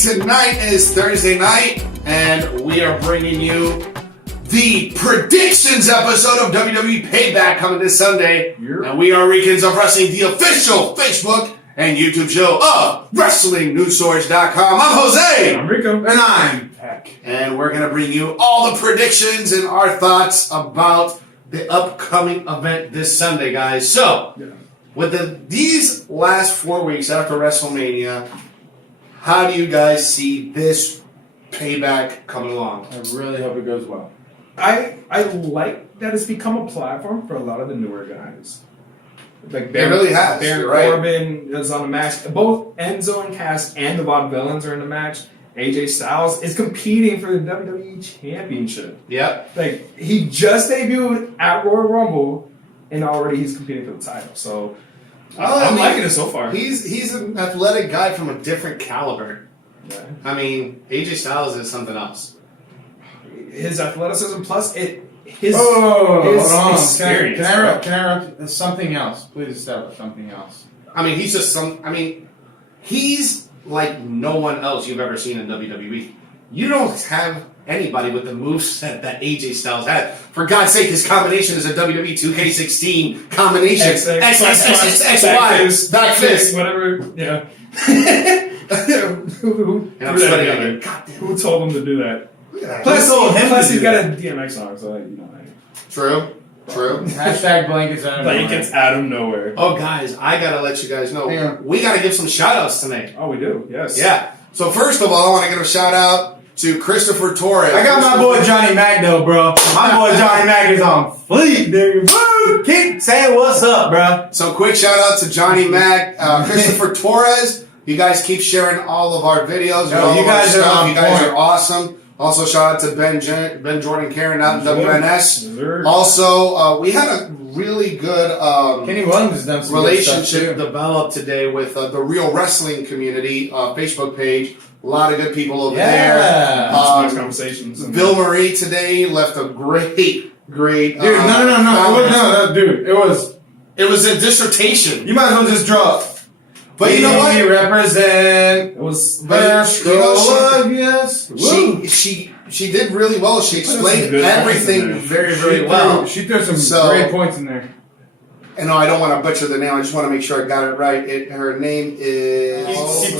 Tonight is Thursday night, and we are bringing you the predictions episode of WWE Payback coming this Sunday. Yep. And we are Ricans of Wrestling, the official Facebook and YouTube show of WrestlingNewsSource.com. I'm Jose. I'm Rico. And I'm Peck. And we're going to bring you all the predictions and our thoughts about the upcoming event this Sunday, guys. So, with these last 4 weeks after WrestleMania, how do you guys see this Payback coming along? I really hope it goes well. I like that it's become a platform for a lot of the newer guys. Like it really has. Baron Corbin is on the match. Both Enzo and Cass and the Vaudevillains are in the match. AJ Styles is competing for the WWE Championship. Yep. Like, he just debuted at Royal Rumble, and already he's competing for the title. So I'm liking it so far. He's an athletic guy from a different caliber. Yeah. I mean, AJ Styles is something else. His athleticism plus his experience. Can I interrupt? Something else. Please establish something else. I mean, he's like no one else you've ever seen in WWE. You don't have anybody with the moveset that AJ Styles had. For God's sake, his combination is a WWE 2K16 combination. X, back fist. Whatever, yeah. Who told him to do that? Plus he's got a DMX song, so you know. True. Hashtag blankets out of nowhere. Blankets out of nowhere. Oh, guys, I gotta let you guys know. We gotta give some shout outs tonight. Oh, we do, yes. Yeah. So first of all, I want to give a shout out to Christopher Torres. I got my boy Johnny Mac though, bro. My boy Johnny Mac is on fleek, nigga. Woo! Keep saying what's up, bro. So quick shout out to Johnny Mac, Christopher Torres. You guys keep sharing all of our videos. You guys are awesome. Also, shout out to Ben Jordan Karen out in WNS. Also, we had a really good Kenny Williams has done some relationship developed today with the Real Wrestling Community Facebook page. A lot of good people over there. Nice conversations. Bill Marie today left a great. Dude, no, dude. It was a dissertation. You might as well just drop. But you know what? We represent. It was yes. She did really well. She explained everything very, very well. She threw some great points in there. And no, I don't want to butcher the name. I just want to make sure I got it right. Her name is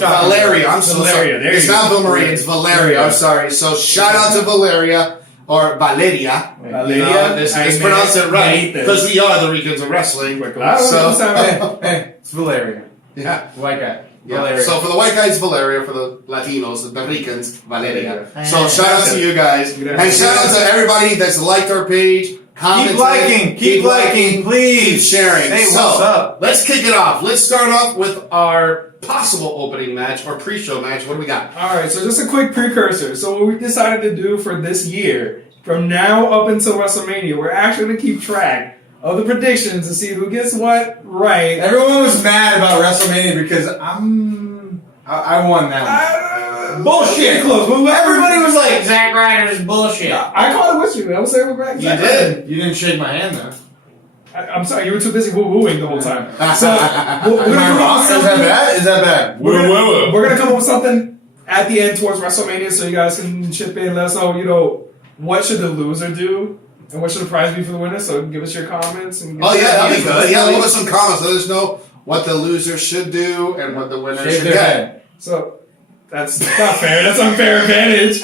Valeria. I'm so sorry. It's not Bill Marie. It's Valeria. I'm sorry. So shout out to Valeria. Or Valeria. Let's pronounce it right. Because we are the Ricans of Wrestling. Hey, it's Valeria. Yeah. White guy. Yeah. So for the white guys, Valeria. For the Latinos, the Ricans, Valeria. So shout out to you guys. And shout out to everybody that's liked our page. Keep liking, please. Keep sharing. Hey, what's up? Let's kick it off. Let's start off with our possible opening match or pre-show match. What do we got? All right, so just a quick precursor. So what we decided to do for this year, from now up until WrestleMania, we're actually going to keep track of the predictions and see who gets what right. Everyone was mad about WrestleMania because I won that one. Bullshit. Close. Everybody was like, Zack Ryder's bullshit. I called it with you. I was saying with You did. You didn't shake my hand though. I'm sorry, you were too busy woo-wooing the whole time. So, Is that bad? We're going to come up with something at the end towards WrestleMania so you guys can chip in and let us know, what should the loser do? And what should the prize be for the winner? So give us your comments. And that'd be good. Yeah, leave us some comments. Let us know what the loser should do and what the winner should get. So that's not fair. That's unfair advantage.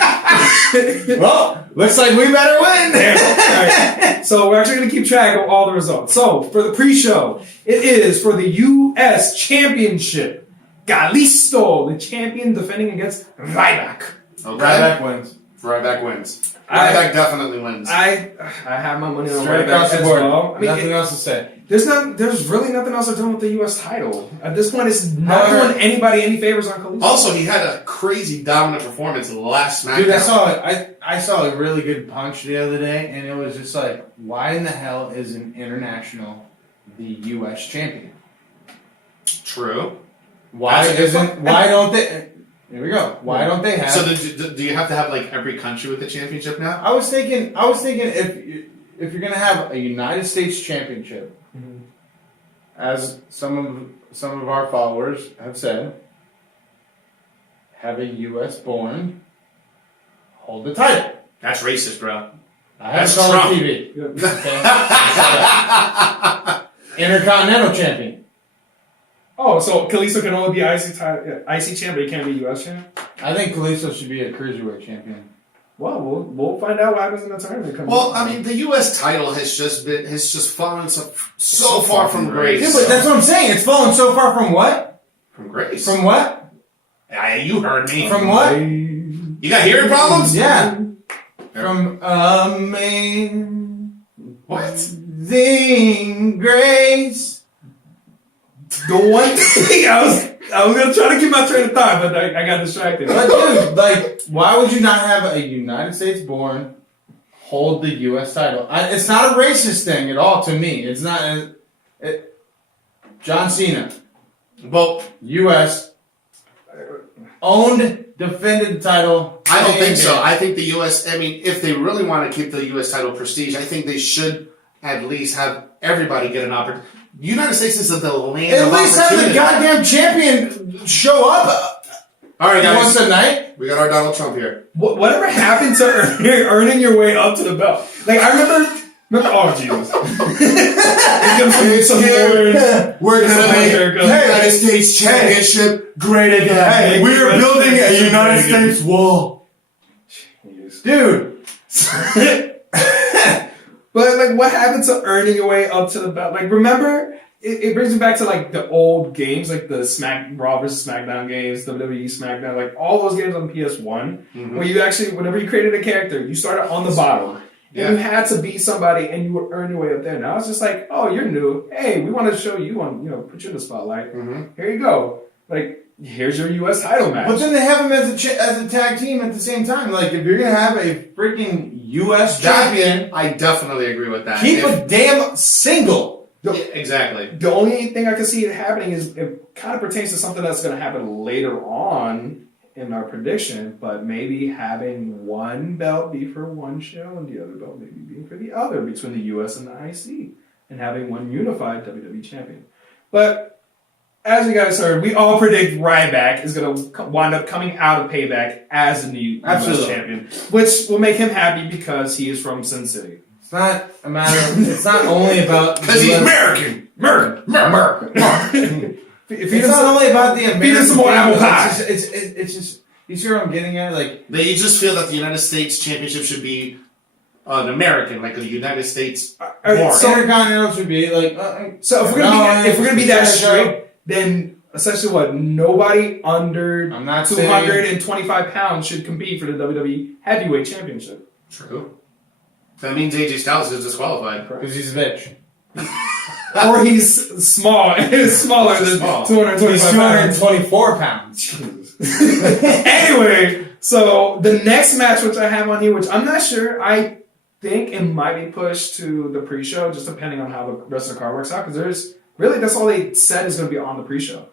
Well, looks like we better win. Right. So we're actually going to keep track of all the results. So for the pre-show, it is for the U.S. Championship. Galisto, the champion defending against Ryback. Okay. Ryback wins. Ryback wins. I- Ryback definitely wins. I have my money on Straight Ryback across the as board. well. I mean, Nothing else to say. there's really nothing else they're doing with the U.S. title at this point. It's not However- doing anybody any favors on Kalisto. Also, he had a crazy dominant performance in the last SmackDown. Dude, I saw a really good punch the other day, and it was just like, why in the hell isn't International the U.S. champion? True. Why That's a good isn't? Why don't they? Here we go. Why don't they have? So do you have to have like every country with the championship now? I was thinking if you're gonna have a United States championship, as some of our followers have said, have a U.S. born hold the title. That's racist, bro. I have That's it on Trump. TV. Okay. Intercontinental champion. Oh, so Kalisto can only be IC champ, but he can't be US champ? I think Kalisto should be a cruiserweight champion. Well, we'll find out what happens in the tournament. Well, I mean, the U.S. title has just fallen so far from grace. Yeah, but that's what I'm saying. It's fallen so far from what? From grace. From what? You heard me. From what? You got hearing problems? Yeah. From amazing What? grace. The one thing I was gonna try to keep my train of thought, but I got distracted. But dude, like, why would you not have a United States born hold the U.S. title? It's not a racist thing at all to me. It's not. John Cena, Well, U.S. owned, defended the title. I don't think so. And- I think the U.S. I mean, if they really want to keep the U.S. title prestige, I think they should at least have everybody get an opportunity. United States is the land At of least have opportunity. the goddamn champion show up All right, guys. once a night. We got our Donald Trump here. Whatever happened to earning your way up to the belt? Like, I remember oh, Jesus. Give him some words. We're Some gonna make America. the United States Championship great again. Hey, we are building a United Again. States wall. Dude. But, like, what happened to earning your way up to the belt? Like, remember, it brings me back to, like, the old games, like the Raw vs. SmackDown games, WWE SmackDown, like, all those games on PS1, where you actually, whenever you created a character, you started on the bottom. Yeah. And you had to beat somebody, and you would earn your way up there. Now it's just like, oh, you're new. Hey, we want to show you on, put you in the spotlight. Here you go. Like, here's your U.S. title match. But then they have them as a tag team at the same time. Like, if you're going to have a freaking U.S. champion, I definitely agree with that. keep a damn single. Yeah, exactly. The only thing I can see it happening is it kind of pertains to something that's going to happen later on in our prediction, but maybe having one belt be for one show and the other belt maybe being for the other between the US and the IC, and having one unified WWE champion. But as you guys heard, we all predict Ryback is going to wind up coming out of Payback as the new US champion, which will make him happy because he is from Sin City. It's not a matter of, it's not only about... Because he's American. If he It's not only about the American... Feed us some more apple pie. It's just... You see what I'm getting at? Like... They just feel that the United States Championship should be an American, like the United States. So- Intercontinental should be like... So if we're gonna be that strict, then essentially what? Nobody under I'm not 225 pounds should compete for the WWE Heavyweight Championship. True. That means AJ Styles is disqualified. Because he's a bitch. Or he's small. He's smaller than Small. 225 He's pounds. 224 pounds. Anyway, so the next match which I have on here, which I'm not sure, I think it might be pushed to the pre-show, just depending on how the rest of the card works out, because that's all they said is going to be on the pre-show.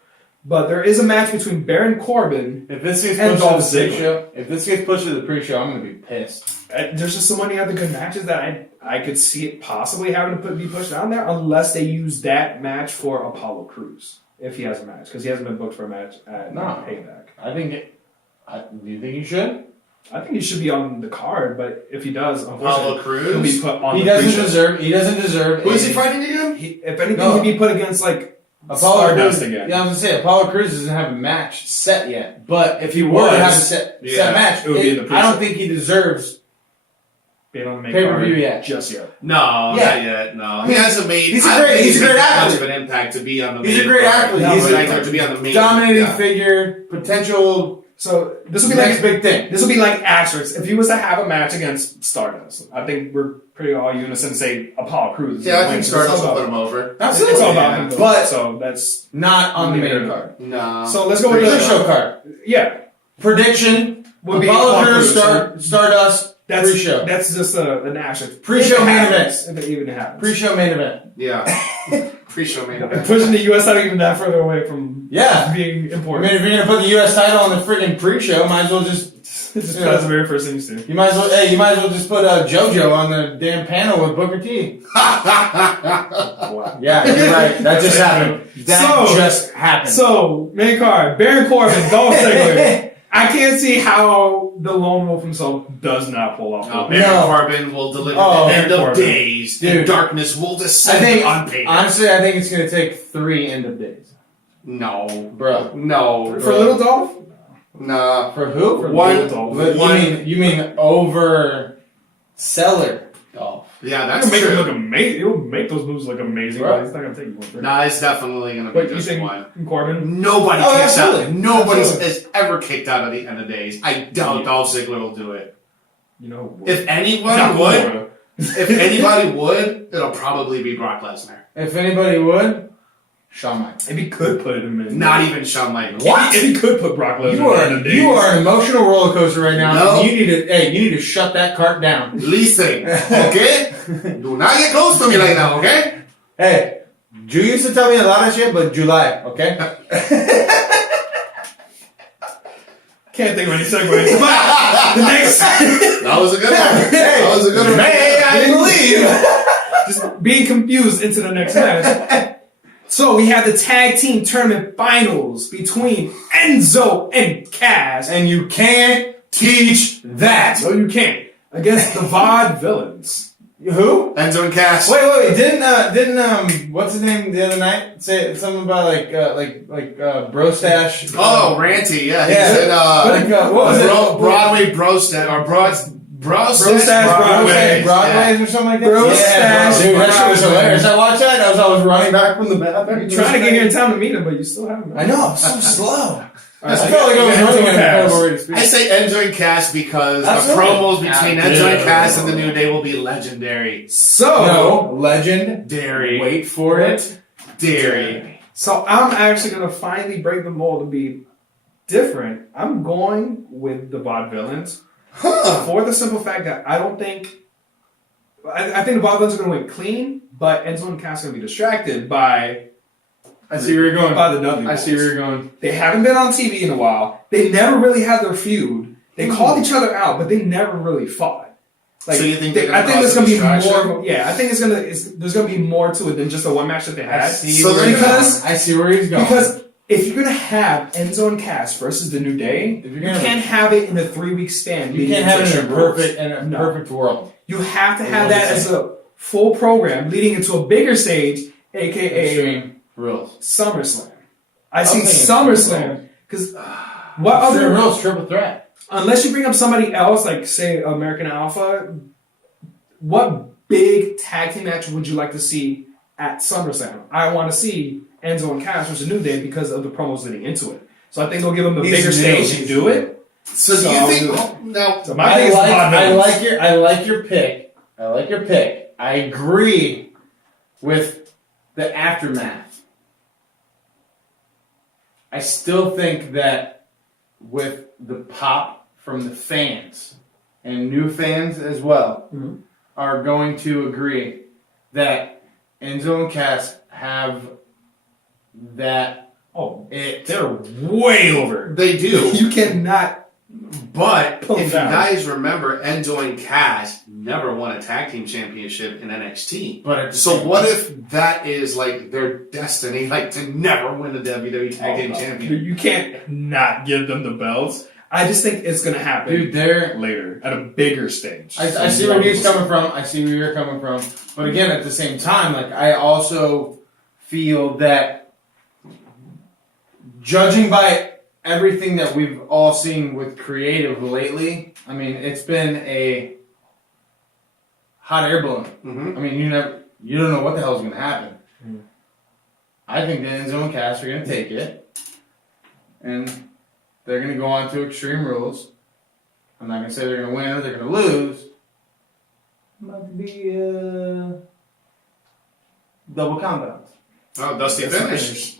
But there is a match between Baron Corbin If this gets and pushed Dolph to the Ziggler. pre-show, if this gets pushed to the pre-show, I'm gonna be pissed. There's just so many other good matches that I could see it possibly having to be pushed down there, unless they use that match for Apollo Crews, if he has a match, because he hasn't been booked for a match at Payback. Do you think he should? I think he should be on the card, but if he does, Apollo unfortunately, he'll be Crews? put on He the doesn't pre-show. deserve. He doesn't deserve. Who is he fighting again? If anything, No. he'd be put against like Apollo Stardust Crews again. Yeah, I was gonna say Apollo Crews doesn't have a match set yet. But if he were was, to have a set match, it would be in the I pre-show. don't think he deserves. Being on the main Pay-per-view card yet. just yet. No, not yet. No, he hasn't made. He's a I don't great- think he's a great made that much athlete. of an impact to be on the. He's main a great card. athlete. No, He's but a I think to be on the main. Dominating yeah. figure, potential So this will be Next like big thing. This will be like asterisks. If he was to have a match against Stardust, I think we're pretty all unison to say Apollo Crews. is Yeah, I gonna win. think Stardust will It's all put him over. It's Absolutely. all about Yeah. him, though. But- so that's Not on the main card. No. so. Let's go with the Pre-show card. Yeah, Prediction. would be Apollo Apollo Crews, Crews. Stardust. That's Pre-show. That's just an asterisk. Pre-show If it main happens, event. If it even happens. Pre-show main event. Yeah. Pre-show main event. Pushing the US title even that further away from Yeah. being I mean, important. if you're gonna put the U.S. title on the friggin' pre-show, might as well just. Just that's the very first thing you see. You might as well. Hey, you might as well just put JoJo on the damn panel with Booker T. Wow. Yeah, you're right. That just happened. That So- just happened. So, main card, Baron Corbin, Dolph Ziggler. I can't see how the Lone Wolf himself does not pull off. Oh, the Baron No. Corbin will deliver Oh, the end of Corbin. days, Dude. and darkness will I descend think on Payback. honestly, I think it's gonna take 3 end of days, No. bro. No. For Little Dolph? Nah. For who? For One- Little Dolph. But you mean over seller Dolph? Yeah, That's that's make him true. look amazing. He'll make those moves look amazing, Right. but it's not gonna take you one. Nah, it's definitely going to be Wait, you just think one. Corbin? Nobody Oh, kicks absolutely. out. Nobody Absolutely. has ever kicked out at the end of days. I doubt Dolph Ziggler will do it. You know, If anyone would, if anybody would, it'll probably be Brock Lesnar. If anybody would, Shawn Michaels. if he could put him in, Not even Shawn Michaels. If he could put Brock Lesnar in the days. You are an emotional roller coaster right now. No. You need to shut that cart down. Listen, okay? Do not get close to me like that, okay? Hey, you used to tell me a lot of shit, but July, okay? Can't think of any segues. But the next, That was a good one. That was a good one. May I believe? just being confused into the next match. So we have the tag team tournament finals between Enzo and Cass. And you can't teach that. No, you can't. Against the VOD villains. Who? Enzo and Cass. Wait! Didn't what's his name the other night say something about bro stash? Oh, Ranty, yeah. He Yeah. said, what was it? Broadway Brostat, or Brostash Broadway. Broadways or something like that. Bro yeah, stash dude, that shit was Broadway. hilarious. I watched that as I was running back from the bathroom. You're trying to get here in time to meet him, but you still haven't. I know, I'm so slow. Right, I felt like I was Enzo running at and an Cass. incredible rate of speed. I say Enzo and Cass because Absolutely. the promos between Yeah, Enzo and dude. Cass and the New Day will be legendary. So, No, legend. Dairy. Wait for it. Dairy. so I'm actually going to finally break the mold to be different. I'm going with the VOD villains for the simple fact that I don't think. I think the VOD villains are going to win clean, but Enzo and Cass are going to be distracted by I see where you're going. the Dudley I see where Boys. you're going. They haven't been on TV in a while. They never really had their feud. They called each other out, but they never really fought. Like, So you think they're gonna I think cause there's gonna be distraction? more. Yeah, I think there's gonna be more to it than just the one match that they had. So where because- I see where he's going. Because if you're gonna have Enzo and Cass versus the New Day, If you're you gonna- can't have it in a 3-week span. you leading can't have into it in a Extreme Rules. perfect world. You have to I have love that it. as a full program leading into a bigger stage, aka Extreme rules. SummerSlam. I see thinking SummerSlam because what Extreme other rules triple threat. unless you bring up somebody else like say American Alpha, what big tag team match would you like to see at SummerSlam? I want to see Enzo and Cass versus New Day because of the promos leading into it. So I think they'll give them a He's bigger new. stage to do it. So do So you I'll think do it. now? So my thing is VOD villains. I like your pick. I agree with the aftermath. I still think that with the pop from the fans and new fans as well Mhm. are going to agree that Enzo and Cass have that Oh, it. they're way over. They do. You cannot. But Pull if you down. guys remember, Enzo and Cass never won a tag team championship in NXT. But at the So same what time- if that is like their destiny, like to never win a WWE Tag Team Champion? You can't not give them the belts. I just think it's gonna happen Dude, they're later at a bigger stage. I see where he's coming from. I see where you're coming from. But again, at the same time, like I also feel that judging by everything that we've all seen with creative lately, I mean, it's been a hot air balloon. Mm-hmm. I mean, you don't know what the hell's going to happen. I think that Enzo and Cass are going to take it, and they're going to go on to Extreme Rules. I'm not going to say they're going to win or they're going to lose. It might be double countdowns. Oh, Dusty finish.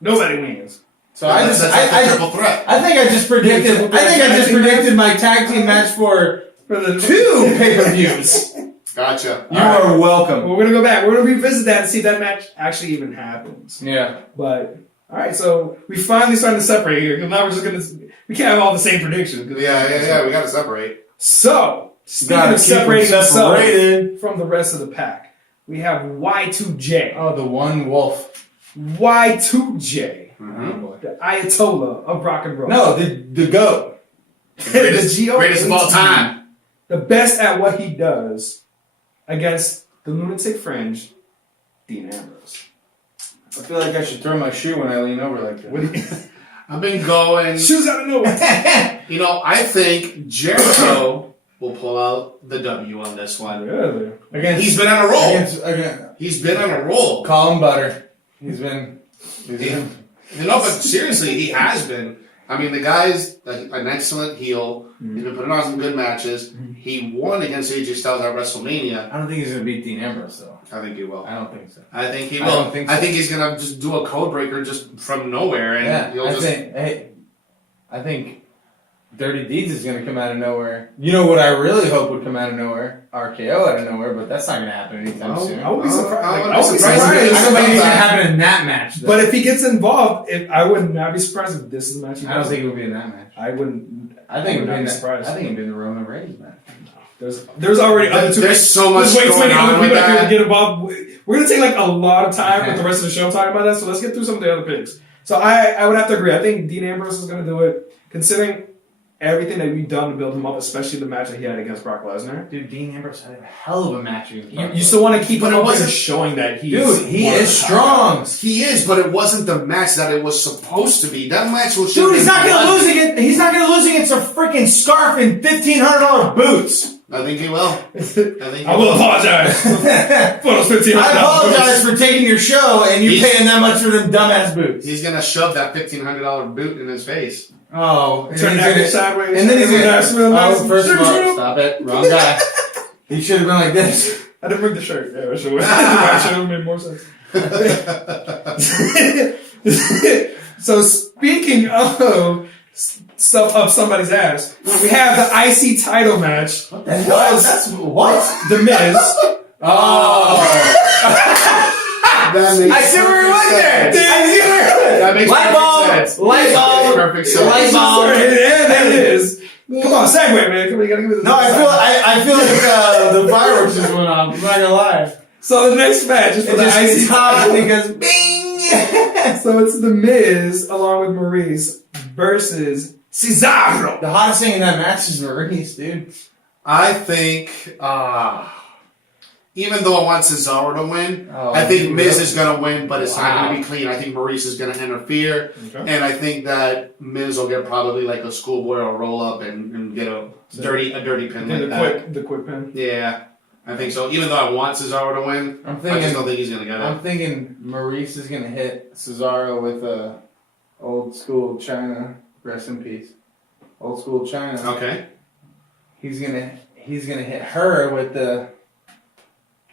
Nobody wins. So I triple threat. I think I just predicted. My tag team match for the 2 pay-per-views. Gotcha. You are welcome. We're gonna go back. We're gonna revisit that and see if that match actually even happens. Yeah. But all right, so we finally starting to separate here because now we're just gonna. We can't have all the same predictions. Yeah. We gotta separate. So speaking of separating from the rest of the pack, we have Y2J. Oh, the one wolf. Y2J. Mm-hmm. The Ayatollah of rock and roll. No, the GOAT. Greatest of all time. The best at what he does against the Lunatic Fringe, Dean Ambrose. I feel like I should throw my shoe when I lean over like that. I've been going. Shoes out of nowhere. I think Jericho will pull out the W on this one. Really? He's been on a roll. Again, He's been on a roll. Call him Butter. He's been. But seriously, he has been. I mean, the guy's an excellent heel. He's been putting on some good matches. He won against AJ Styles at WrestleMania. I don't think he's going to beat Dean Ambrose, though. I think he will. I don't think so. I think he will. I don't think so. I think he's going to just do a code breaker just from nowhere. And he'll I think Dirty Deeds is going to come out of nowhere. You know what I really hope would come out of nowhere? RKO out of nowhere, but that's not going to happen anytime soon. I would be surprised. I I would be surprised. I don't think it's going to happen in that match, though. But if he gets involved, I would not be surprised if this is the match he does. I don't think it would be in that match. I wouldn't. I think it would be in surprised. I think it would be in the Roman Reigns match. There's already other two. There's so much There's way too going many on other with people that that. can get involved. We're gonna take like a lot of time with the rest of the show talking about that. So let's get through some of the other picks. So I would have to agree. I think Dean Ambrose is gonna do it, considering everything that we've done to build him up, especially the match that he had against Brock Lesnar. Dude, Dean Ambrose had a hell of a match against Brock Lesnar. You still want to keep But it it up wasn't there showing that he is strong. He is, but it wasn't the match that it was supposed to be. That match was. Dude, he's not gonna lose against. He's not gonna lose against a freaking scarf and $1,500 boots. I think he will. I will apologize for those $1,500. I apologize for taking your show and you paying that much for them dumbass boots. He's gonna shove that $1,500 boot in his face. Oh, turn that sideways, and then he's gonna. First of all, shirt. stop it, wrong guy. He should have been like this. I didn't bring the shirt. Yeah, it should have made more sense. So speaking of stuff up somebody's ass, we have the IC title match. What the hell? That's what? The Miz. Oh. I see where we went there. That makes Light bulb. sense. Light bulb. Perfect sense. Light bulb. Yeah, that is. Come on, segue, man. Come on, you gotta give me this. No, I feel like the fireworks just went off. I'm not gonna lie. So the next match is for the IC title because bing. So it's the Miz along with Maurice versus Cesaro. The hottest thing in that match is Maurice, dude. I think, even though I want Cesaro to win, I think Miz is going to win, but it's not going to be clean. I think Maurice is going to interfere, and I think that Miz will get probably like a schoolboy or a roll up and get a dirty pin like that. The quick pin. Yeah, I think so. Even though I want Cesaro to win, I just don't think he's going to get it. I'm thinking Maurice is going to hit Cesaro with a old school China. Rest in peace. Old school China. Okay. He's gonna hit her with the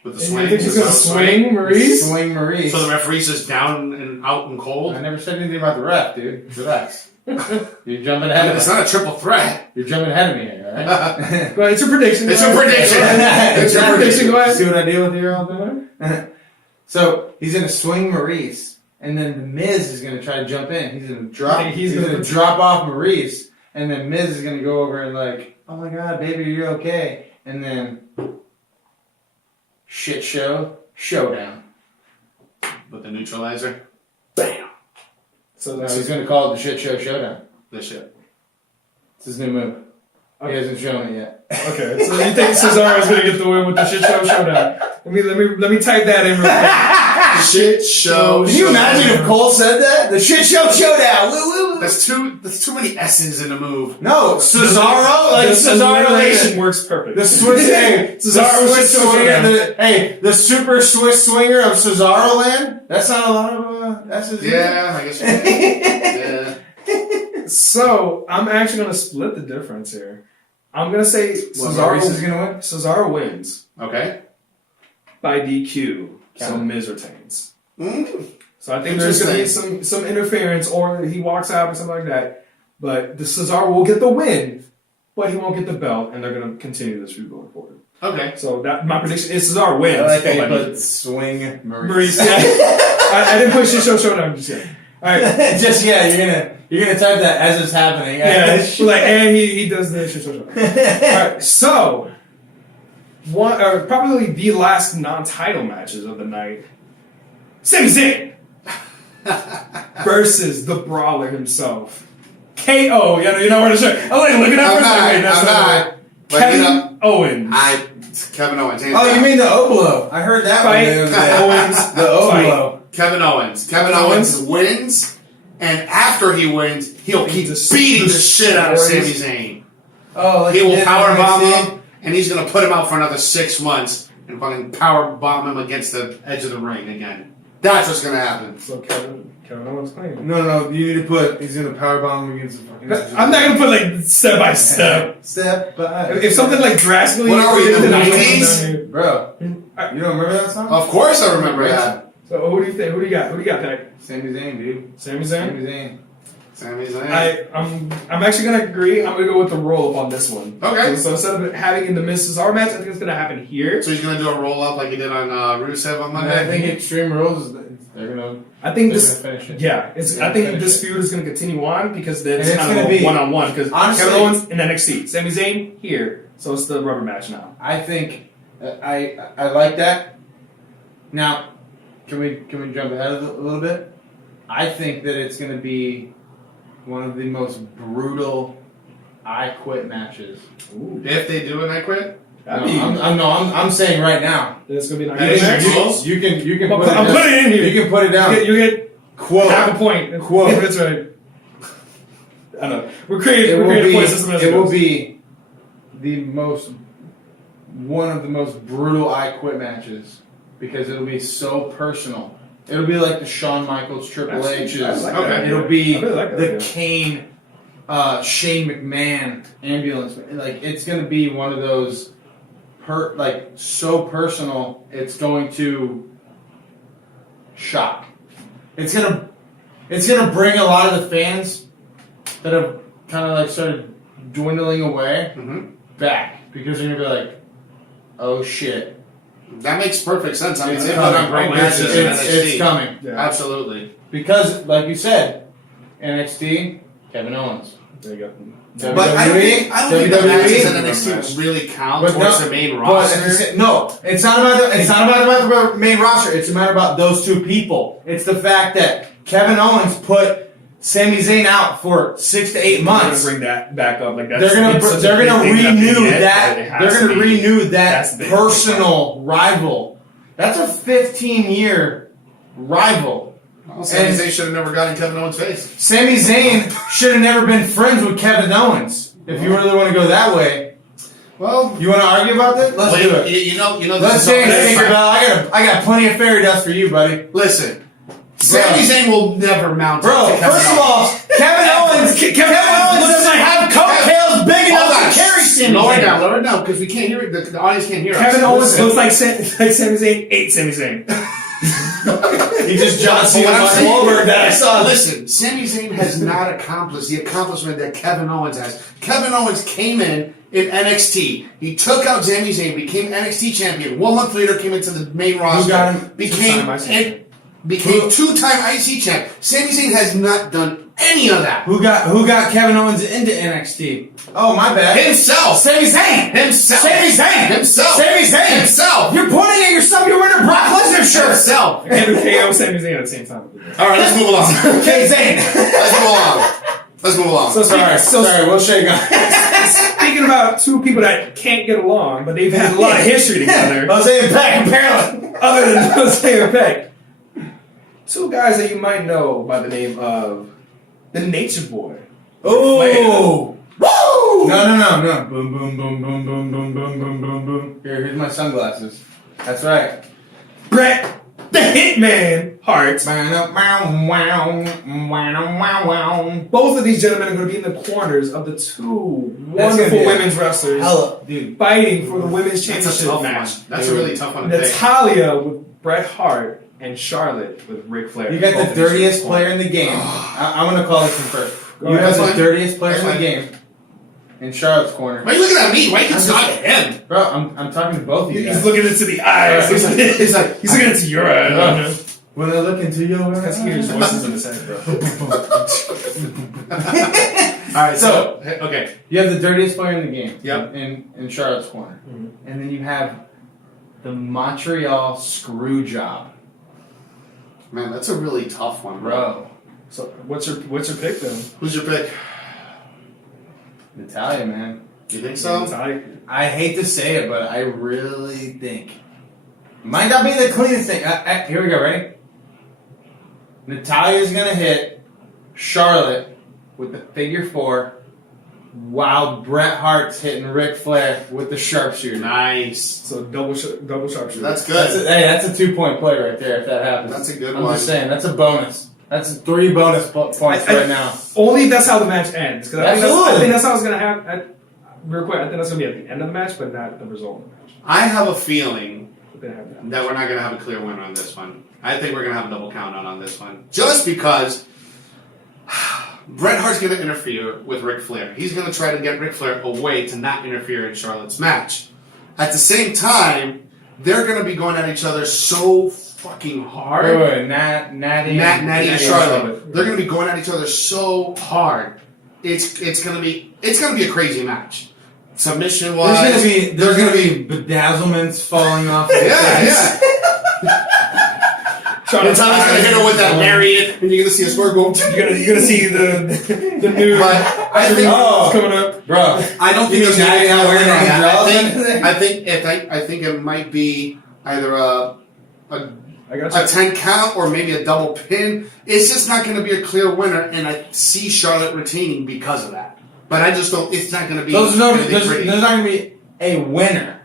swing. You think he's gonna swing Maurice? Swing Maurice. So the referee's just down and out and cold? I never said anything about the ref, dude. Relax. You're jumping ahead of me. It's not a triple threat. You're jumping ahead of me here, alright? Go ahead, it's your prediction. It's your prediction. It's your prediction. Go ahead. See what I deal with here all the time? So he's gonna swing Maurice. And then the Miz is going to try to jump in. He's going to drop. He's going to drop off Maurice, and then Miz is going to go over and like, "Oh my God, baby, you're okay." And then showdown. With the neutralizer, bam. So he's going to call it the showdown. The shit. It's his new move. He hasn't shown it yet. Okay, so you think Cesaro's going to get the win with the showdown? Let me type that in real quick. Shit show. Can you imagine if Cole said that? The showdown. Woo woo. That's too many S's in a move. No, Cesaro. Like Cesaro works perfect. The Swiss. Cesaro Swiss swinger. The super Swiss swinger of Cesaro land. That's not a lot of. That's his I guess. Yeah. So I'm actually going to split the difference here. I'm going to say Maurice is going to win? Cesaro wins Okay. by DQ, so Miz retains. Mm. So I think there's going to be some interference, or he walks out or something like that. But the Cesaro will get the win, but he won't get the belt, and they're going to continue this feud going forward. Okay. So that my prediction is Cesaro wins. I like how you put swing Maurice. Yeah. I didn't put shit show showdown just yet. All right. Just you're gonna type that as it's happening. Yeah. Like, and he does the shit show showdown. All right. So probably the last non-title matches of the night. Sami Zayn versus the Brawler himself. KO. You're not wearing a shirt. I'm like looking at I'm not. Kevin Owens. Kevin Owens. Oh, you mean the Oblo? I heard that one. Owens. The Oblo. Kevin Owens. Kevin Owens wins, and after he wins, he'll keep beating the shit out of Sami Zayn. Oh, like he will powerbomb him, and he's going to put him out for another 6 months and fucking powerbomb him against the edge of the ring again. That's what's going to happen. So Kevin Owens claiming. No, you need to put, he's going to powerbomb him against the fucking... I'm not going to put like step by step. Step by... If something like drastically... What are we, in the 90s? Bro, you don't remember that song? Of course I remember that. So who do you think? Who do you got? Who do you got, Pat? Sami Zayn, dude. Sami Zayn? Sami Zayn. Sami Zayn. I'm actually gonna agree. I'm gonna go with the roll up on this one. Okay. So instead of having in the Miz Cesaro match, I think it's gonna happen here. So he's gonna do a roll up like he did on Rusev on Monday. I think Extreme Rules, they're gonna. I think they're this. Gonna finish it. Yeah, I think this feud is gonna continue on because then it's it's kind gonna of be one on one because honestly, Kevin Owens in NXT, Sami Zayn here, so it's the rubber match now. I think I like that. Now, can we jump ahead a little bit? I think that it's going to be one of the most brutal I Quit matches. Ooh. If they do an I Quit? I'm saying right now. There's going to be an match? You can put it in here. You can put it down. You get quote. Half a point. Quote. That's right. I don't know. We're creating a point system as it will be one of the most brutal I Quit matches because it'll be so personal. It'll be like the Shawn Michaels, Triple H's. Okay. It'll be really like that the idea. Kane, Shane McMahon ambulance. Like it's gonna be one of those, so personal. It's going to shock. It's gonna bring a lot of the fans that have kind of like started dwindling away back because they're gonna be like, oh shit. That makes perfect sense. I mean, It's they've done coming. great matches in NXT. It's coming. Yeah. Absolutely. Because, like you said, NXT, Kevin Owens. There you go. But I don't think the WWE, matches in NXT really count towards the main roster. No, it's not about the main roster. It's a matter about those two people. It's the fact that Kevin Owens put Sami Zayn out for 6 to 8 months. They're gonna bring that back up. Like They're gonna renew that personal rival. That's a 15-year rival. Well, Sami Zayn should have never gotten Kevin Owens' face. Sami Zayn should have never been friends with Kevin Owens. If you really want to go that way. Well, you want to argue about that? Let's do it. You know. Let's change Tinkerbell. I got plenty of fairy dust for you, buddy. Listen. Sami Zayn will never mount Bro, to Kevin first of all, Kevin Owens doesn't have coattails big enough to carry Sami Zayn. Lower it down, because we can't hear it. The audience can't hear us. Kevin Owens looks like Sami Zayn ate Sami Zayn. He just John Cena Wahlberg that I saw. Listen, Sami Zayn has not accomplished the accomplishment that Kevin Owens has. Kevin Owens came in NXT. He took out Sami Zayn, became NXT champion. 1 month later, came into the main roster. Who got him? Became two-time IC champ. Sami Zayn has not done any of that. Who got Kevin Owens into NXT? Oh, my bad. Himself. Sami Zayn. Himself. Sami Zayn. Himself. Sami Zayn. Himself. You're pointing at yourself. You're wearing a Brock Lesnar shirt. Himself. And do KO Sami Zayn at the same time. All right, let's move along. Okay, Zayn. Let's move along. So Sorry, we'll shake on. Speaking about two people that can't get along, but they've had a lot of history together. Jose and Peck, apparently. Other than Jose and Peck. Two guys that you might know by the name of the Nature Boy. Oh! Woo! No. Boom, boom, boom, boom, boom, boom, boom, boom, boom, boom. Here's my sunglasses. That's right. Bret the Hitman Hart. Both of these gentlemen are going to be in the corners of the two wonderful women's wrestlers fighting for the women's championship match. That's a really tough one to pick. Natalya with Bret Hart and Charlotte with Ric Flair. You got the dirtiest player in the game. I'm going to call this one first. You have the dirtiest player in the game in Charlotte's corner. Why are you looking at me? Why are you talking at him? Bro, I'm talking to both of you guys. He's looking into the eyes. He's looking into your eyes. When I look into your eyes. Because he hears voices in his head, bro. Alright, so, okay. You have the dirtiest player in the game. Yep. In Charlotte's corner. Mm-hmm. And then you have the Montreal screw job. Man, that's a really tough one, bro. So what's your pick then? Who's your pick? Natalya, man. You think so? I hate to say it, but I really think. Might not be the cleanest thing. Here we go, ready? Natalya's going to hit Charlotte with the figure 4 while Bret Hart's hitting Ric Flair with the sharpshooter. Nice. So double sharpshooter. That's good. That's a 2-point play right there if that happens. That's a good one. I'm just saying, that's a bonus. That's 3 bonus points right now. Only if that's how the match ends. I Absolutely. think that's how it's going to happen. Real quick, I think that's going to be at the end of the match, but not the result of the match. I have a feeling that we're not going to have a clear winner on this one. I think we're going to have a double count on this one. Just because Bret Hart's going to interfere with Ric Flair. He's going to try to get Ric Flair away to not interfere in Charlotte's match. At the same time, they're going to be going at each other so fucking hard. Wait, Natty and Charlotte. They're going to be going at each other so hard. It's going to be a crazy match. Submission wise, there's gonna be bedazzlements falling off. Yeah. Natalia's gonna hit her with that lariat, and you're gonna see a squirt go. You're gonna see the new. But I think coming up, bro. I don't think it's Natty not wearing any I think it might be either a 10 count or maybe a double pin. It's just not going to be a clear winner, and I see Charlotte retaining because of that. But I just don't. It's not going to be. There's not going to be a winner.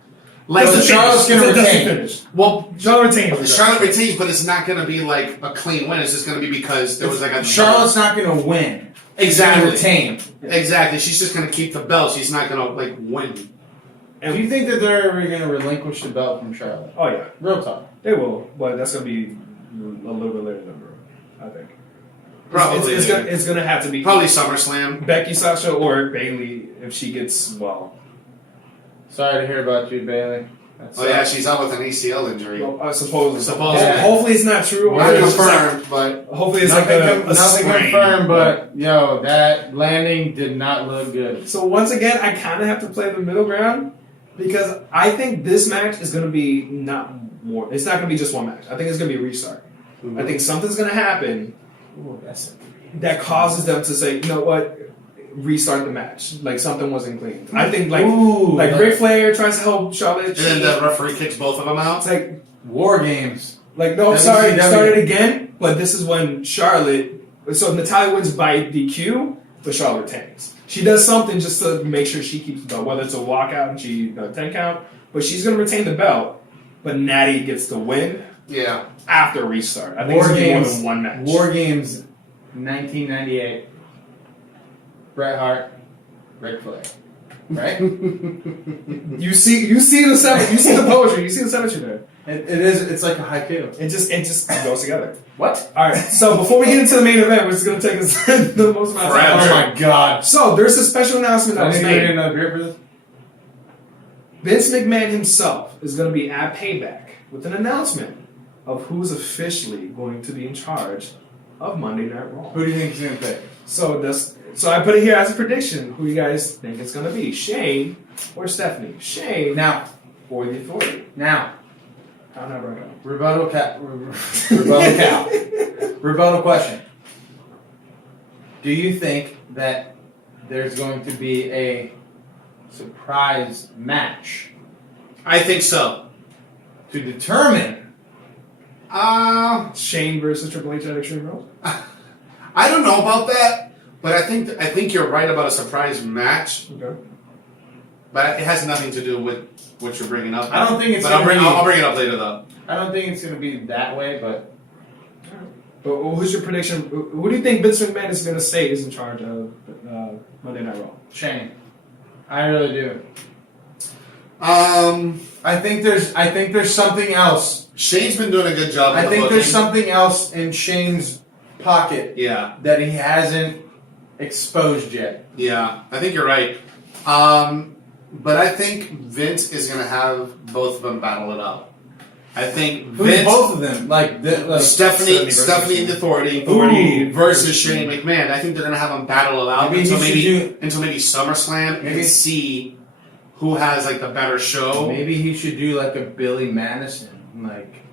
Like Charlotte's going to retain. Well, Charlotte retains. Charlotte retains, but it's not going to be like a clean win. It's just going to be because there was like a. Charlotte's not going to win. Exactly. Retain. Exactly. She's just going to keep the belt. She's not going to like win. And do you think that they're ever going to relinquish the belt from Charlotte? Oh yeah, real talk. They will, but that's going to be a little bit later than I think. Probably it's going to have to be probably SummerSlam. Becky, Sasha, or Bayley if she gets well. Sorry to hear about you, Bayley. Yeah, she's out with an ACL injury. Well, I suppose. Yeah. Hopefully it's not true. Not confirmed, but hopefully it's nothing confirmed. But that landing did not look good. So once again, I kind of have to play the middle ground because I think this match is going to be not more. It's not going to be just one match. I think it's going to be a restart. Mm-hmm. I think something's going to happen that causes them to say, you know what, restart the match. Like something wasn't clean. I think like Ric Flair tries to help Charlotte. And then the referee kicks both of them out. It's like War Games. Like, no, sorry, start it again. But this is when Charlotte. So Natalya wins by DQ, but Charlotte retains. She does something just to make sure she keeps the belt, whether it's a walkout and she 10 count, but she's going to retain the belt. But Natty gets the win. Yeah. After restart, I think it's going to be more than one match. War Games, 1998. Bret Hart, Ric Flair. Right? you see the poetry, you see the symmetry there. It's like a haiku. It just goes together. What? All right. So before we get into the main event, which is going to take us the most amount of time. Oh my god! So there's a special announcement that was made. Another beer for this? Vince McMahon himself is going to be at Payback with an announcement of who's officially going to be in charge of Monday Night Raw. Who do you think he's going to pick? So I put it here as a prediction. Who you guys think it's going to be? Shane or Stephanie? Shane now or the Authority? Now. Rebuttal Rebuttal question. Do you think that there's going to be a surprise match? I think so. To determine Shane versus Triple H at Extreme Rules? I don't know about that, but I think you're right about a surprise match. Okay. But it has nothing to do with what you're bringing up. I don't think it's. But I'll bring it up later, though. I don't think it's going to be that way, but But who's your prediction? Who do you think Vince McMahon is going to say is in charge of Monday Night Raw? Shane. I really do. Um, I think there's something else. Shane's been doing a good job. I think there's something else in Shane's pocket Yeah, that he hasn't exposed yet. yeah. I think you're right. But I think Vince is going to have both of them battle it out. I think Who's Vince, both of them? Like Stephanie versus the Authority Authority versus Shane McMahon. I think they're going to have them battle it out Maybe until maybe SummerSlam and see who has like the better show. Maybe he should do like a Billy Madison, like.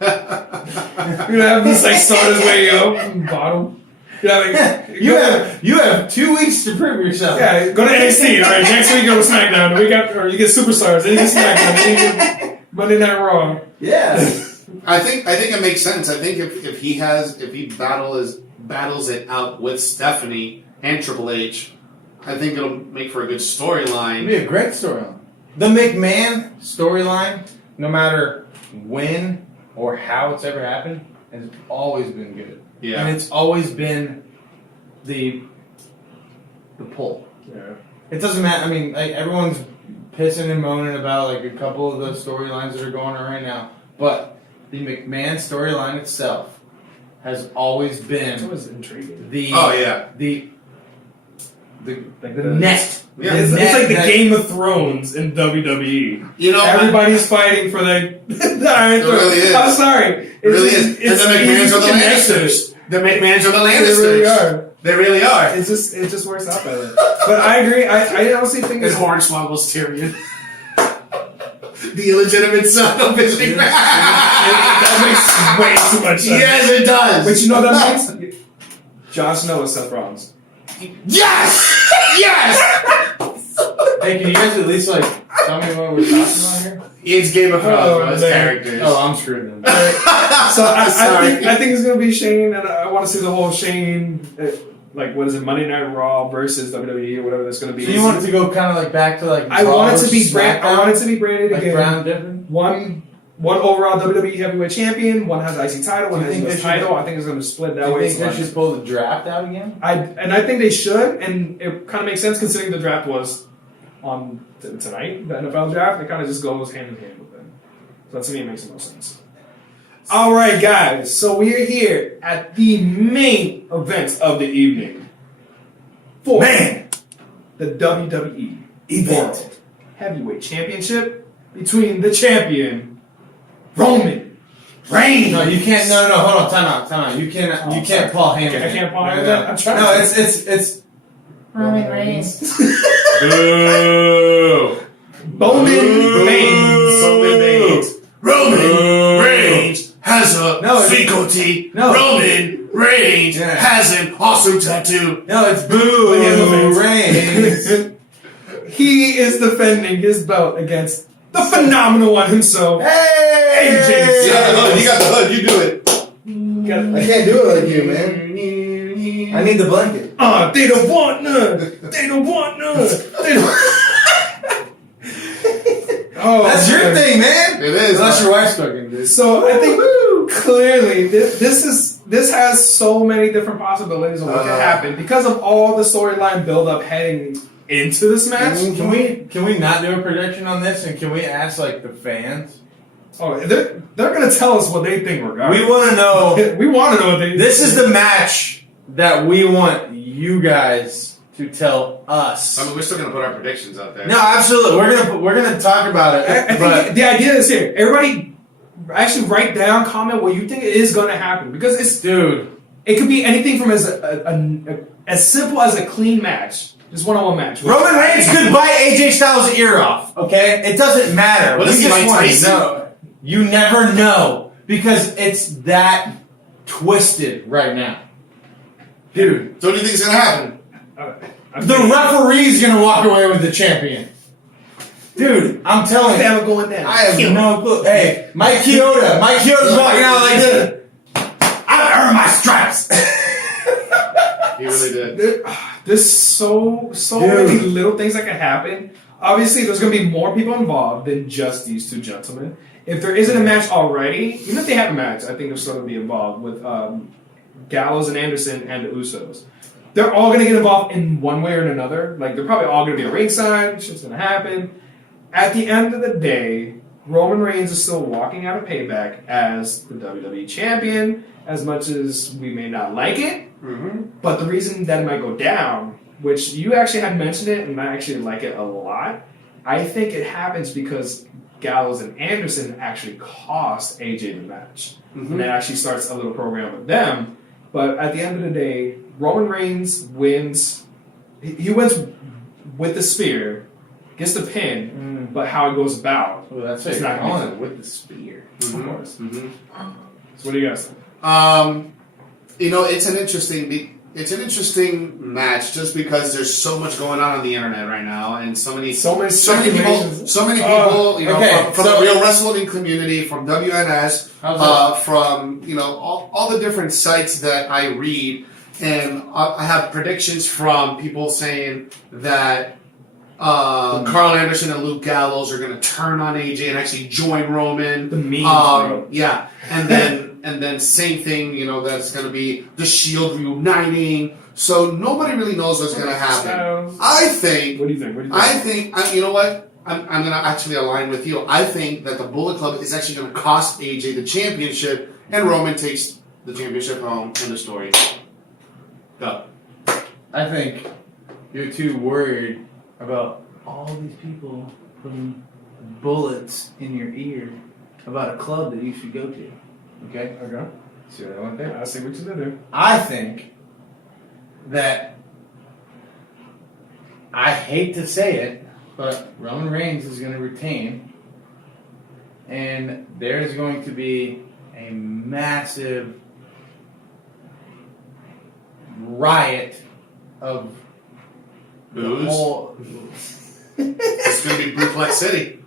You're gonna have this like start his way up and bottom. You have 2 weeks to prove yourself. Yeah, go to NXT. All right, next week go to SmackDown. The week after, or you get Superstars. Then you get SmackDown. Then you get Monday Night Raw. Yeah. I think it makes sense. I think if he battles it out with Stephanie and Triple H, I think it'll make for a good storyline. It'd be a great storyline. The McMahon storyline, no matter when or how it's ever happened, has always been good. Yeah. And it's always been the pull. Yeah. It doesn't matter. I mean, like everyone's pissing and moaning about like a couple of the storylines that are going on right now, but the McMahon storyline itself has always It's been always intriguing. the Like the net. Yeah. It's like the That- Game of Thrones in WWE. You know, Everybody's fighting for the Iron Throne. really is. I'm sorry. It really is. And the McMahons are the Lannisters. The McMahons are the Lannisters. They really are. They really are. It just works out better. But I agree. I honestly think His it's Hornswoggle's Tyrion. The illegitimate son of Vince McMahon. that makes way too much sense. Yes, it does. But you know what that means? Jon Snow is Seth Rollins. Yes! Yes! Hey, can you guys at least like tell me what we're talking about here? It's Game of Thrones, Oh, bro. It's man. characters. Oh, I'm screwed then. So I Sorry. think it's gonna be Shane, and I want to see the whole Shane, like what is it, Monday Night Raw versus WWE or whatever that's gonna be. So you want it to go kind of like back to like I Raw want it to be versus brand. I SmackDown? want it to be branded like again. Brown different. One overall WWE Heavyweight Champion. One has IC title. One Do you has think US they should- title. I think it's gonna split that Do you way. think they should pull the draft out again? I think they should, and it kind of makes sense considering the draft was on tonight. The NFL draft, it kind of just goes hand in hand with them. So that to me it makes the most sense. All right, guys. So we are here at the main event of the evening for the WWE World Heavyweight Championship between the champion Roman Reigns. No, you can't. No, hold on. Time out. You can't. You can't Paul Heyman. I can't Paul Heyman No, that? I'm trying No, to- it's Roman Reigns. Boo! Bowman Reigns. Roman Reigns. Roman Reigns has a sweet goatee. No. Roman Reigns has an awesome tattoo. No, it's Boo Reigns. He is defending his belt against the phenomenal one himself. Hey, AJ You got the hood. You got the hood. You do it. I can't do it like you, man. I need the blanket. They don't want none. They don't want none. They don't. Oh, That's your man. thing, man. It is. Unless your wife's cooking, dude. So I think clearly this has so many different possibilities of what could happen because of all the storyline build up heading into this match. Can we not do a prediction on this, and can we ask like the fans? Oh, they're gonna tell us what they think we're going. We want to know. We want to know what they. This is the match that we want you guys to tell us. I mean, we're still gonna put our predictions out there. No, absolutely. We're gonna talk about it. I but think the idea is here. Everybody, actually write down, comment what you think is going to happen because it's dude, it could be anything from as simple as a clean match, just one-on-one match. Roman Reigns could bite AJ Styles' ear off. Okay, it doesn't matter. What We is he, just Mike want to Tyson? know. You never know because it's that twisted right now, dude. So what do you think is gonna happen? The referee's gonna walk away with the champion. Dude, I'm telling you. Have it going down. I have no clue. Hey, Mike Chioda. Mike Chioda's walking out like this. I've earned my stripes. He really did. There's so many little things that can happen. Obviously, there's going to be more people involved than just these two gentlemen. if there isn't a match already, even if they have a match, I think they'll still be involved with Gallows and Anderson and the Usos. They're all going to get involved in one way or another. Like, they're probably all going to be at ringside. Shit's going to happen. At the end of the day, Roman Reigns is still walking out of Payback as the WWE Champion, as much as we may not like it. Mm-hmm. But the reason that it might go down, which you actually had mentioned it, and I actually like it a lot, I think it happens because Gallows and Anderson actually cost AJ the match. Mm-hmm. And that actually starts a little program with them. But at the end of the day, Roman Reigns wins. He wins with the spear, gets the pin, but how it goes about, Well, that's it's not not on gonna it with the spear. Of course. Mm-hmm. So what do you guys think? It's an interesting match just because there's so much going on the internet right now, and so many people, Okay, from the real wrestling community, from WNS, from all the different sites that I read, and I have predictions from people saying that Carl Anderson and Luke Gallows are going to turn on AJ and actually join Roman. The memes, bro. Yeah, and then same thing, that's going to be the Shield reuniting. So nobody really knows what's going to happen. I think. What do you think? I think. You know what? I'm going to actually align with you. I think that the Bullet Club is actually going to cost AJ the championship, and Roman takes the championship home. End of story. Go. I think you're too worried about all these people putting bullets in your ear about a club that you should go to. Okay? Okay. See what I want there? I see what you did there. I think that, I hate to say it, but Roman Reigns is going to retain, and there's going to be a massive riot of the Booze? whole. It's going to be Brooklyn City.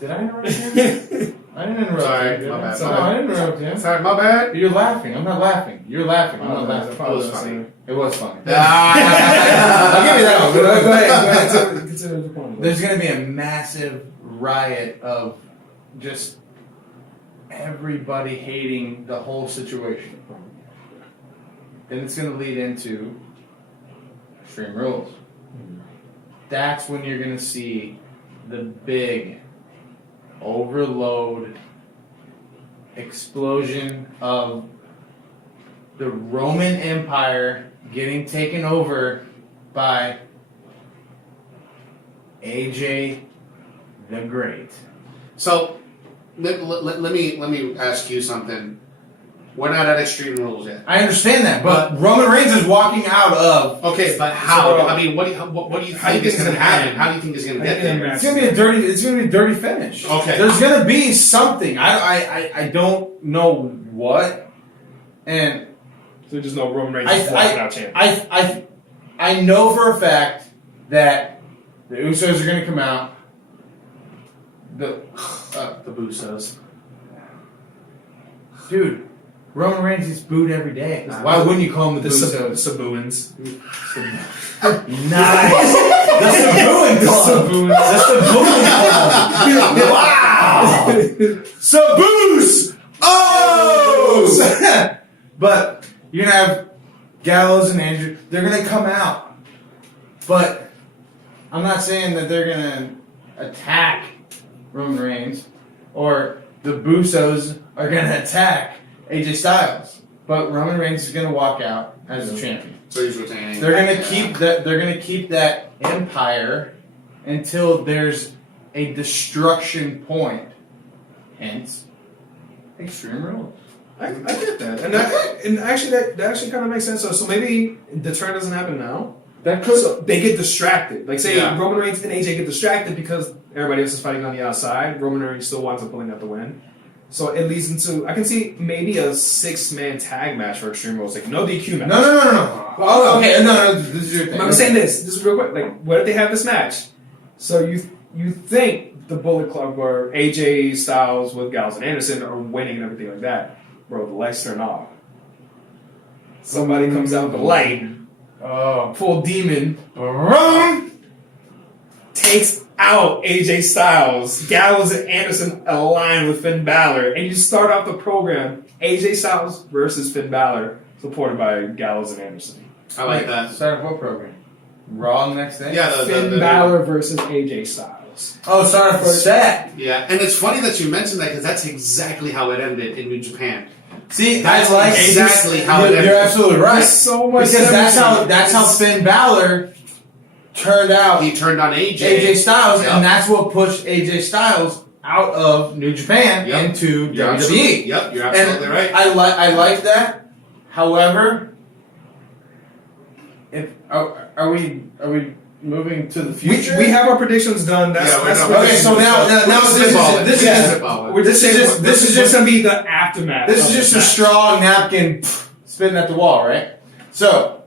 Did I interrupt him? I didn't interrupt Sorry, you. did my I? bad. No, I didn't interrupt him. Sorry, my bad. You're laughing. I'm not laughing. You're laughing. I'm not laughing. It was funny. It was funny. I'll give you that one. Go ahead. Consider the point. There's going to be a massive riot of just everybody hating the whole situation. Then it's going to lead into Extreme Rules. That's when you're going to see the big overload explosion of the Roman Empire getting taken over by AJ the Great. So, let me ask you something. We're not at Extreme Rules yet. I understand that, but Roman Reigns is walking out of. Okay, but how? So, I mean, what do you think is going to happen? How do you think it's going to get there? It's gonna be a dirty. It's gonna be a dirty finish. Okay. There's gonna be something. I don't know what. And So just know Roman Reigns is walking out champion. I know for a fact that the Usos are gonna come out. The Busos. dude, Roman Reigns is booed every day. Why wouldn't you call him the Busos? Sabuans. Nice. The Sabuan Club. The Sabuan Club. Wow. Saboos. Oh. But you're gonna have Gallows and Andrew. They're gonna come out, but I'm not saying that they're gonna attack Roman Reigns or the Busos are gonna attack AJ Styles. But Roman Reigns is gonna walk out as the champion. So he's retaining. They're gonna keep that. They're gonna keep that empire until there's a destruction point. Hence, Extreme Rules. I get that, and actually that actually kind of makes sense. So maybe the turn doesn't happen now. That could. So they get distracted. Like say Yeah. Roman Reigns and AJ get distracted because everybody else is fighting on the outside. Roman Reigns still winds up pulling out the win. So it leads into I can see maybe a 6-man tag match for Extreme Rules, like no DQ match. No. Oh, okay. No. This is your thing. I'm saying this is real quick. Like, what if they have this match? So you think the Bullet Club or AJ Styles with Gallows and Anderson are winning and everything like that, bro? The lights turn off. Somebody comes out with the light, Oh. full demon, Wrong. takes out AJ Styles, Gallows and Anderson align with Finn Balor, and you start off the program AJ Styles versus Finn Balor, supported by Gallows and Anderson. I like that. Start of what program? Raw the next day? Yeah, Finn Balor versus AJ Styles. Oh, start off for set. Yeah, and it's funny that you mentioned that because that's exactly how it ended in New Japan. See, That's I like exactly how it ended. You're absolutely right. There's so much because chemistry. that's how Finn Balor turned out He turned on AJ. AJ Styles, Yep. and that's what pushed AJ Styles out of New Japan Yep. into You're WWE. absolutely- Yep, you're absolutely And right. I like that. However, if are we moving to the future? We have our predictions done. That's, Yeah, we're that's done. what Okay, so now this is just gonna be the aftermath. this of is just the a match. straw napkin spitting at the wall, right? So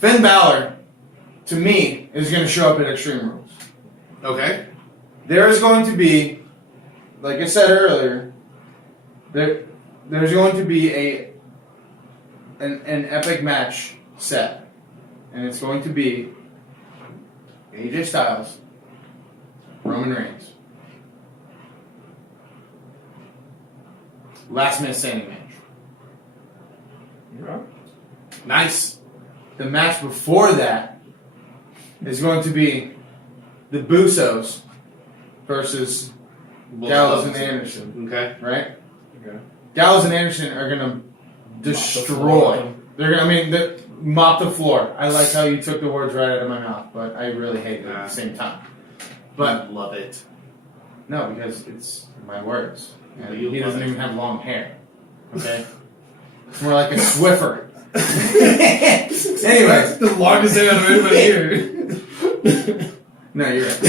Finn Balor, to me, is going to show up at Extreme Rules. Okay. There is going to be, like I said earlier, there's going to be an epic match set, and it's going to be AJ Styles, Roman Reigns, last minute standing match. Yeah. Nice. The match before that is going to be the Busos versus Gallows and Anderson, Okay. right? Okay. Gallows and Anderson are gonna destroy. They're gonna, mop the floor. I like how you took the words right out of my mouth, but I really hate it at the same time. But love it. no, because it's my words. And You he love doesn't it. even have long hair. Okay, it's more like a Swiffer. Anyways, The longest day out of anybody here. no, you're right.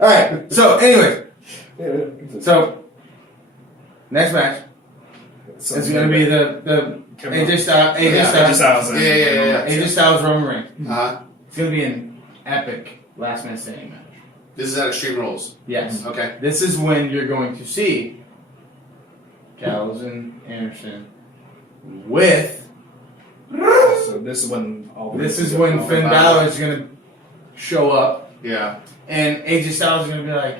All right. So, anyway, so next match is going to be the AJ Styles, AJ Styles. Yeah. AJ Styles, Roman Reigns. It's going to be an epic last man standing match. This is at Extreme Rules. Yes. Okay. This is when you're going to see Gallows and Anderson with. So this is when Finn Balor is going to show up, Yeah. and AJ Styles is going to be like,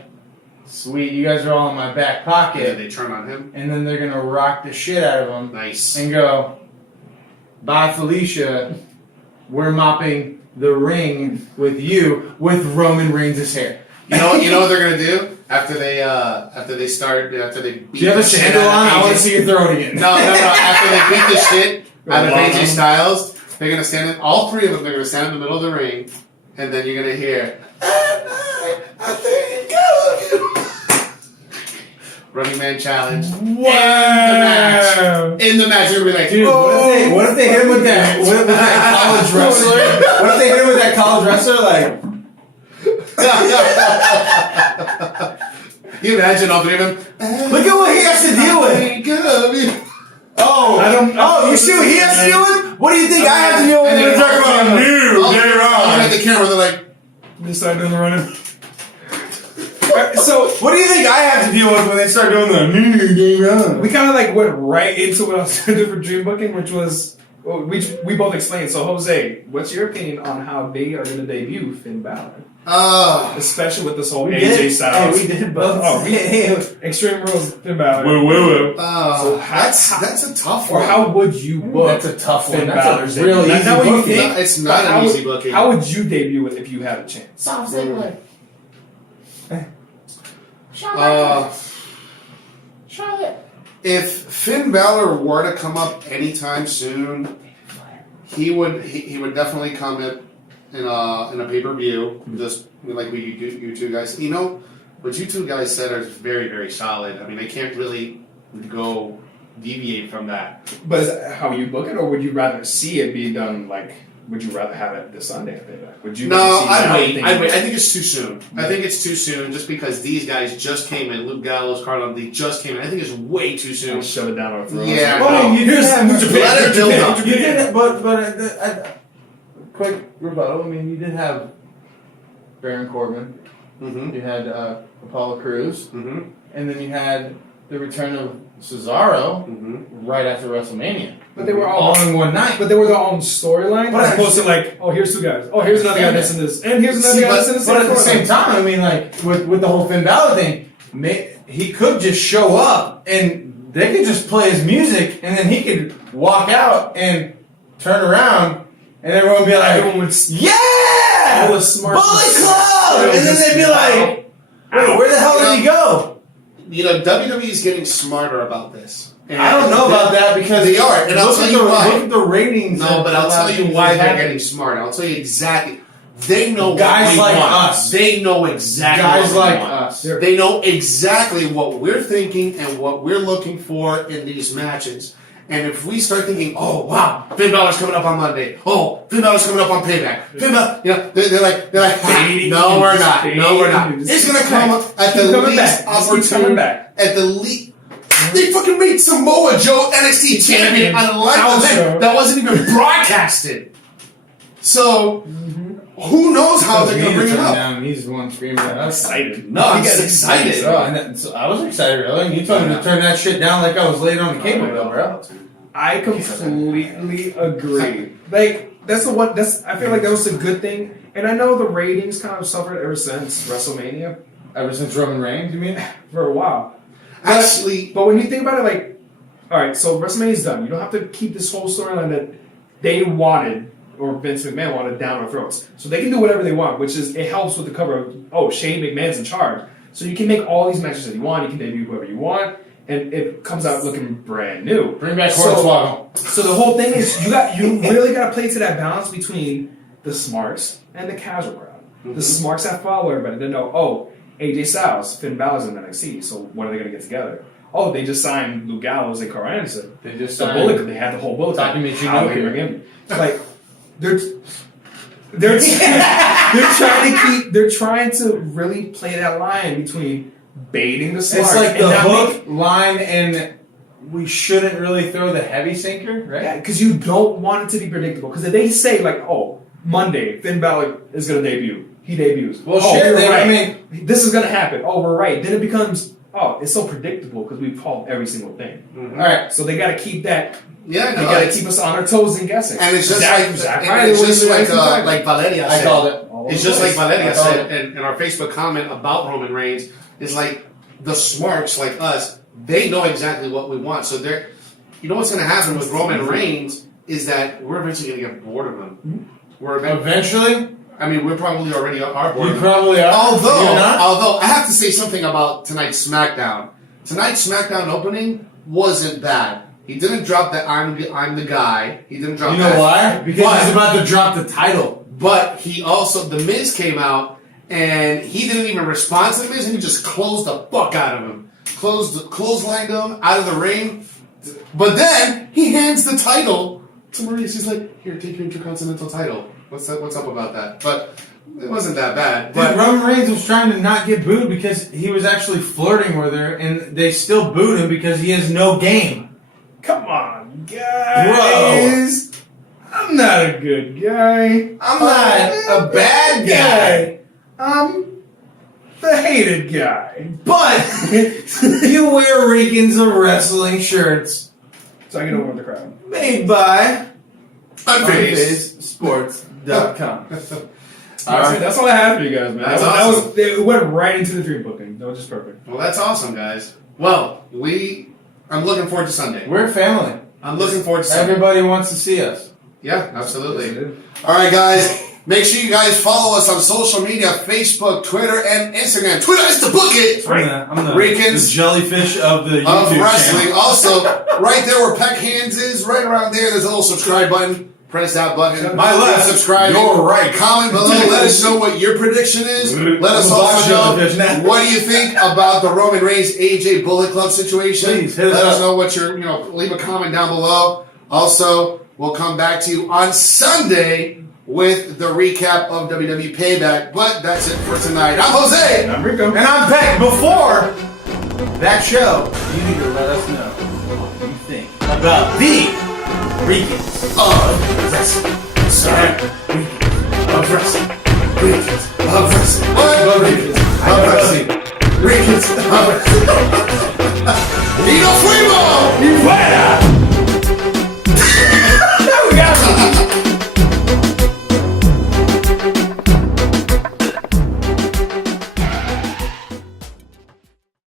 "Sweet, you guys are all in my back Yeah, pocket," they turn on him. and then they're going to rock the shit out of him Nice. and go, "Bye, Felicia. We're mopping the ring with you with Roman Reigns' hair." You know what they're gonna do after they beat Do you have a the shit sandal out on? of I want to AJ. see you throw it again. No. After they beat the shit out of Wow. AJ Styles, they're gonna stand in. All three of them. They're gonna stand in the middle of the ring, and then you're gonna hear. I think I love you. Running Man challenge. Wow. In the match, you're gonna be like, Dude, oh. what if they hit him with that? What if that college wrestler? What if they hit him with that college wrestler? Like, You imagine all three of them. look at what he has to deal with. Think of you. Oh, I don't- Oh, you see what he has to deal with? What do you think I have to deal with And when then we're talking about all new? three of them looking at the camera, they're like, They start doing the running. So What do you think I have to deal with when they start doing the new? we kind of like went right into what I was going to do for dream booking, which was we both explained. So Jose, what's your opinion on how they are going to debut Finn Balor, especially with this whole AJ Styles? Hey, we did both. Extreme Rules Finn Balor. oh, So how- that's a tough Or one. how would you book? That's a tough one. Finn That's Balor's a real debut? easy Not what you booking. think, No, it's but not how an would- easy booking. How would you debut it if you had a chance? Stop saying like. Charlotte. If Finn Balor were to come up anytime soon, he would definitely come in a pay-per-view, just like you two guys. You know, what you two guys said is very, very solid. I mean, I can't really go deviate from that. But is that how you book it, or would you rather see it be done like? Would you rather have it this Sunday at Payback? Would you? No, rather see I'd now wait. than- I think it's too soon. I think it's too soon just because these guys just came in. Luke Gallows, Carlin, they just came in. I think it's way too soon. Shove it down our throats. Yeah, Well, no. you did have New Japan, Let it New build Japan, up. New You Japan. did, but quick rebuttal. I mean, you did have Baron Corbin. Mm-hmm. You had Apollo Crews, Mm-hmm. and then you had the return of Cesaro right after WrestleMania. But they were all in one night. But they were their own storyline, as opposed to like, oh, here's two guys. Oh, here's another guy that's in this, and here's another guy that's in this. But at the same time, I mean, like with the whole Finn Balor thing, he could just show up and they could just play his music, and then he could walk out and turn around, and everyone would be like, "Yeah, all the smart Bullet Club," and then they'd be like, "Wait, where the hell did he go?" You know, WWE is getting smarter about this. And I don't know about that because they are, and I'll tell you why. Look at the ratings. No, but I'll tell you why they're getting smarter. I'll tell you exactly. They know guys what we like want. us. They know exactly guys what we like want. us. They know exactly what we're thinking and what we're looking for in these matches. And if we start thinking, oh wow, Finn Balor's coming up on Monday. Oh, Finn Balor's coming up on Payback. Finn Balor, you know, they're like, no, we're not. No, we're not. It's gonna come at the least opportune. At the least. They fucking made Samoa Joe NXT champion on a live event that wasn't even broadcasted. So, who knows how they're going to bring it up? He's the one screaming at us. Excited. No, I'm excited. So I was excited, really. You told me to turn that shit down like I was laying on the cable bill, bro. I completely agree. Like, that's the one, I feel like that was a good thing. And I know the ratings kind of suffered ever since WrestleMania. Ever since Roman Reigns, you mean? For a while. Actually, but when you think about it, like, all right, so WrestleMania's done. You don't have to keep this whole storyline that they wanted, or Vince McMahon wanted, down our throats. So they can do whatever they want, which is, it helps with the cover of, oh, Shane McMahon's in charge. So you can make all these matches that you want, you can debut whoever you want, and it comes out looking brand new. Bring back Hornswoggle. So the whole thing is, you really got to play to that balance between the smarts and the casual crowd. The smarts that follow everybody, they know, oh, AJ Styles, Finn Balor's in NXT, so when are they going to get together? Oh, they just signed Luke Gallows and Carl Anderson. They just signed Bullet. They had the whole Bullet. How can like they're trying to really play that line between baiting the smart. It's like the hook, line, and we shouldn't really throw the heavy sinker, right? Yeah, because you don't want it to be predictable. Because if they say like, oh, Monday Finn Balor is going to debut. He debuts. Well, shit, right. I mean, this is going to happen. Oh, we're right. Then it becomes, oh, it's so predictable because we've called every single thing. All right. So they got to keep that. Yeah, they got to keep us on our toes and guessing. And it's just like Valeria said. I called it. It's just like Valeria said in our Facebook comment about Roman Reigns. It's like the smarts like us. They know exactly what we want. So they're, you know what's going to happen with Roman Reigns is that we're eventually going to get bored of him. We're eventually. I mean, we're probably already are bored. You probably are. Although I have to say something about tonight's SmackDown. Tonight's SmackDown opening wasn't bad. He didn't drop that I'm the guy. He didn't drop. You know why? Because he's about to drop the title. But he also, The Miz came out and he didn't even respond to The Miz, and he just closed the fuck out of him. Clotheslined him out of the ring. But then he hands the title to Maurice. He's like, "Here, take your Intercontinental title." What's up about that? But it wasn't that bad. But Roman Reigns was trying to not get booed because he was actually flirting with her, and they still booed him because he has no game. Come on, guys. Bro. I'm not a good guy. I'm not a bad guy. I'm the hated guy. But you wear Ricans of wrestling shirts. So I get over the crowd. Made by UnfazedSports.com. That's all I have for you guys, man. Awesome. It went right into the dream booking. That was just perfect. Well, that's awesome, guys. Well, I'm looking forward to Sunday. We're family. I'm looking forward to Sunday. Everybody wants to see us. Yeah, absolutely. All right, guys. Make sure you guys follow us on social media, Facebook, Twitter, and Instagram. Twitter is the book it. I'm the Ricans jellyfish of the YouTube of wrestling. channel. Also, right there where Peck Hands is, right around there's a little subscribe button. Press that button. My left. Subscribe. Your right. Comment below. Let us know what your prediction is. Let us also know what do you think about the Roman Reigns AJ Bullet Club situation. Please hit Let us up. know what leave a comment down below. Also, we'll come back to you on Sunday with the recap of WWE Payback. But that's it for tonight. I'm Jose. And I'm Rico. And I'm Peck. Before that show, you need to let us know what you think about the Ricans Of wrestling. Sorry. Of wrestling. Ricans of wrestling. What? Ricans of wrestling. Ricans of wrestling. Y nos fuimos.